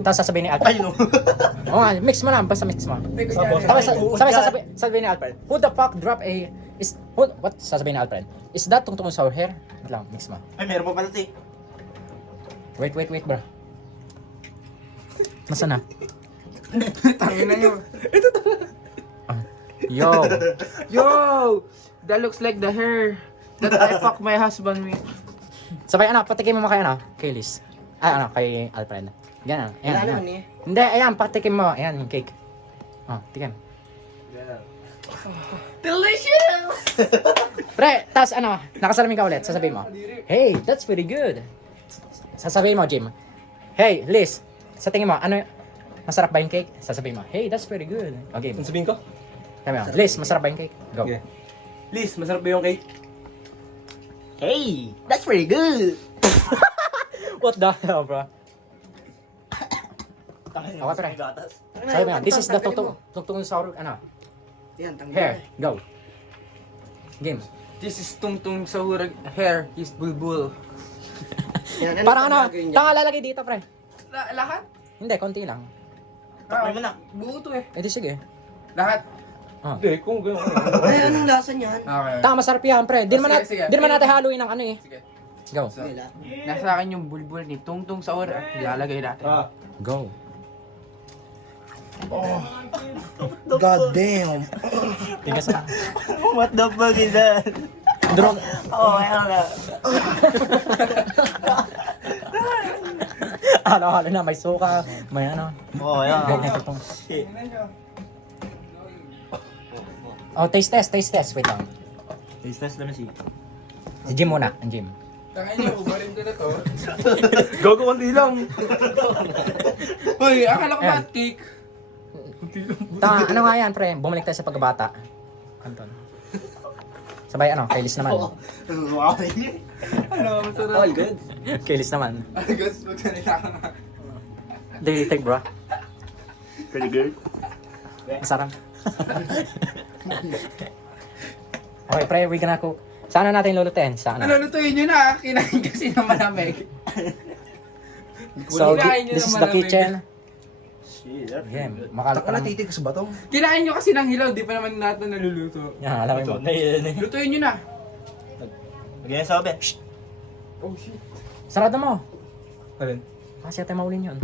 Tapos sasabihin ni Alfred. Ay, no. Oo nga, mix mo lang, basta mix mo. Tapos sasabihin ni Alfred, who the fuck drop a... What? Sasabihin ni Alfred, is that tungtungin sa hair? Wait lang, mix mo. Ay, meron pa pala, te. Wait, bro. Masa na? Tangin na yun. Yo! Yo! That looks like the hair that I fuck my husband with. Sabay patikim mo kay kay Liz. Ay, kay Alfred. Ganun, ayan. Hindi, ayan, patikim mo. Ayan, yung cake. Tikim. Delicious! Pre, tas nakasalamin ka ulit, sasabihin mo, hey, that's very good. Sasabihin mo, Jim, hey, Liz, sa tingin mo, masarap ba yung cake? Sasabihin mo, hey, that's very good. Okay. Ang sabihin ko? Sabi mo, Liz, masarap ba yung cake? Go. Okay. Liz, masarap ba yung cake? Hey, that's pretty good. What the hell, bro? Okay, pre. Sabi mo, this is the tungtungin sa hair. Go. Game. This is tungtung sa hurag hair is bulbul. Parang tanga lalagay dito, pre. Lahat? Hindi, konti lang. Takay mo na. Buo to eh. Eh di sige. Lahat? Hindi, kung gano'n. Ay, anong lasa niyan? Okay. Tanga, masarap yan, pre. Di Sige. naman natin haluin ng eh. Sige. Go. So, nasa akin yung bulbul ni tungtung sa hurag at ilalagay natin. Go. God damn. Tigas na. What the fuck is that? Drone. Oh, hell no. Halo na, may suka, may Oh, yeah. ganyan itong. Shit. Oh, taste test. Wait lang. Taste naman si. Si Jim muna, ang Jim. Tangin niyo, umarin ko na to. Gogo, konti lang. Uy, akala ko Ayan. ba cake? Tanga, ano nga yan, pre? Bumalik tayo sa pagbabata. Anton. Sabay, kay Liz naman. Wow. Ano, masarap. good. Kay Liz naman. Guys, magsalita ka nga. Daily take, bro. Pretty good. Masarap. Okay, pre, we gonna cook. Sana natin lulutin? Sana. Ano, lutuin nyo na. Kinain kasi ng malamig. So, Kinain nyo this ng is the malamig. kitchen. Shit, that's Again, pretty good. makalat Taka na titigas ba to? Kinain nyo kasi ng hilaw. Di pa naman natin naluluto. Yan, alam mo. Na yun eh. Lutuin nyo na. Lagyan sa oven. Oh shit. Sarado mo. Alin? Kasi ate maulin yun.